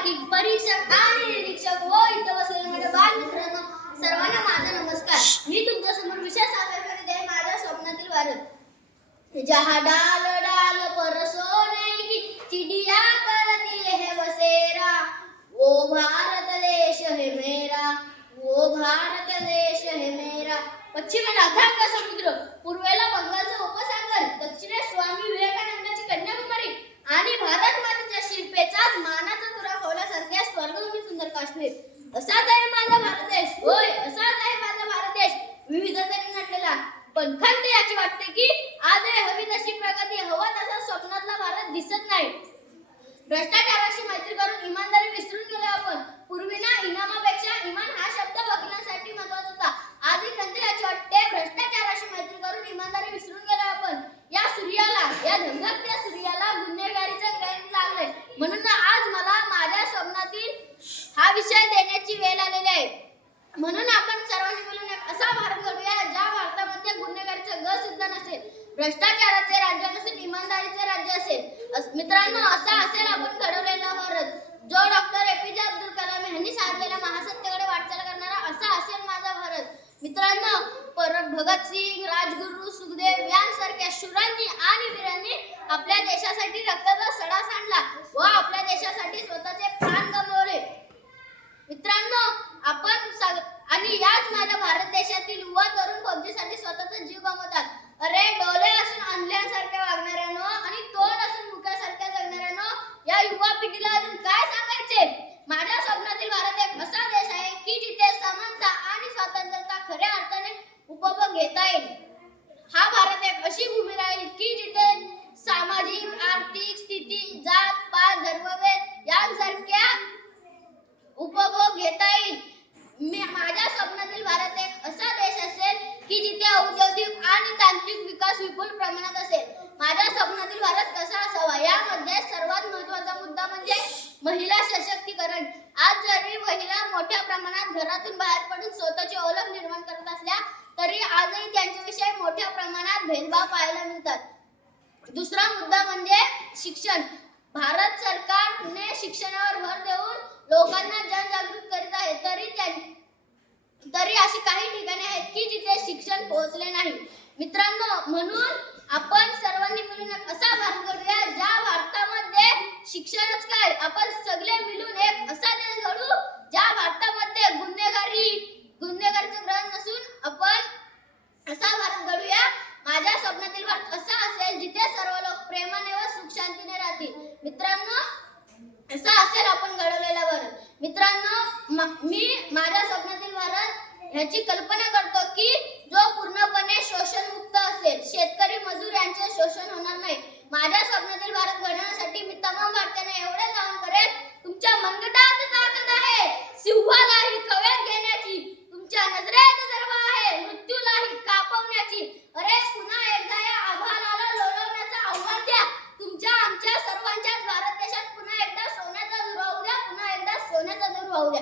तार्किक परीक्षक आणि निरीक्षक व इथं बसलेले माझ्या बालमित्रांनो सर्वांना माझा नमस्कार। मी तुमच्या समोर विषय सादर करीत आहे माझ्या स्वप्नातील भारत। जहाँ डाल डाल पर सोने की चिड़िया करती है बसेरा, वो भारत देश है मेरा, वो भारत देश है मेरा। पश्चिमेला अथांग समुद्र, पूर्वेला बंगालचा उपसागर, दक्षिणेस स्वामी विवेकानंदाची कन्याकुमारी आणि भारत मातेच्या शिल्पेचाच मानाचा तुरा खोवल्यासारख्या स्वर्गभूमी सुंदर काश्मीर। असाच आहे माझा भारत देश, होय असाच आहे माझा भारत देश, विविधतेने नटलेला। पण खंत याची वाटते की आज हवी तशी प्रगती, हवा तसा स्वप्नातला भारत दिसत नाही। भ्रष्टाचाराशी मैत्री करून इमानदारी विसरून गेलो आपण। पूर्वी ना इनामापेक्षा इमान हा शब्द वकिलांसाठी महत्त्वाचा होता। आजही खंत याची वाटते भ्रष्टाचाराशी मैत्री करून इमानदारी विसरून गेलो आपण। या सूर्याला, या धगधगत्या सूर्याला गुन्हेगारीचं ग्रहण लागलंय, म्हणून आज मला माझ्या स्वप्नातील हा विषय देण्याची वेळ आलेली आहे। म्हणून आपण सर्वांनी मिळून एक असा भारत घडवूया ज्या भारतामध्ये गुन्हेगारीचं ग सुद्धा नसेल, भ्रष्टाचाराचे राज्य नसेल, इमानदारीचे राज्य असेल। मित्रांनो, असा असेल आपण घडवलेला भारत, जो डॉक्टर एपीजे अब्दुल कलाम यांनी साधलेल्या महासत्तेकडे वाटचाल करणारा असा असेल माझा भारत। मित्रांनो, भगतसिंग, राजगुरू, सुखदेव यांसारख्या शूरांनी आणि वीरांनी आपल्या देशासाठी रक्ताचा सडा सांडला व आपल्या देशासाठी स्वतःचे प्राण गमावले। मित्रांनो, आपण आणि याच माझ्या भारत देशातील युवा तरुण पबजीसाठी स्वतःचा जीव गमावतात। अरे, डोळे असून अंधळ्यासारख्या वागणाऱ्यानो आणि तोंड असून मुक्यासारख्या जगणाऱ्यानो, या युवा पिढीला अजून काय सांगायचे? माझ्या स्वप्नातील भारत एक असा देश आहे की जिथे समानता आणि स्वातंत्र्यता खऱ्या अर्थाने उपभोग घेता येईल। हा भारत एक अशी भूमी राहील की जिथे सामाजिक, आर्थिक स्थिती, जात पात, धर्मभेद यांसारख्या उपभोग घेता येईल। माझ्या स्वप्नातील भारत एक असा देश असेल की जिथे औद्योगिक आणि तांत्रिक विकास विपुल प्रमाणात असेल। माझ्या स्वप्नातील भारत कसा असावा, यामध्ये सर्वात महत्त्वाचा मुद्दा म्हणजे महिला सशक्तीकरण। आज जरी महिला मोठ्या प्रमाणात घरातून बाहेर पडून स्वतःची ओळख निर्माण करत असल्या तरी आजही त्यांच्याविषयी मोठ्या प्रमाणात भेदभाव पाहायला मिळतात। दुसरा मुद्दा म्हणजे शिक्षण। भारत सरकारने शिक्षणावर भर देऊन लोकांना जनजागृत करीत आहे, तरी अशी काही ठिकाणे आहेत की जिथे शिक्षण पोहोचले नाही। मित्रांनो, म्हणून आपण सर्वांनी मिळून असा भारत घडवूया ज्या भारतामध्ये शिक्षणच काय, आपण सगळे मिळून एक असा देश घडवू ज्या भारतामध्ये गुन्हेगारीचं ग्रहण नसून आपण असा भारत घडवूया। माझ्या स्वप्नातील भारत असा असेल जिथे सर्व लोक प्रेमाने व सुख शांतीने राहतील। मित्रांनो, असा असेल आपण घडवलेला भारत। मित्रांनो, मी माझ्या स्वप्नातील भारत ह्याची कल्पना करतो की जो पूर्णपणे शोषणमुक्त असेल, शेतकरी मजूर यांचे शोषण होणार नाही। माझ्या स्वप्नातील भारत घडवण्यासाठी मी तमाम भारतीयांना एवढे आवाहन करेन, तुमच्या मनगटात ताकद आहे सिंहालाही कव्यात घेण्याची, तुमच्या नजरेत जरबा आहे मृत्यूलाही कापवण्याची। अरे, पुन्हा एकदा या आव्हानाला लोळवण्याचं आव्हान द्या। तुमच्या आमच्या सर्वांच्याच भारत देशात पुन्हा एकदा सोन्याचा धूर वाहू द्या, पुन्हा एकदा सोन्याचा धूर वाहू द्या।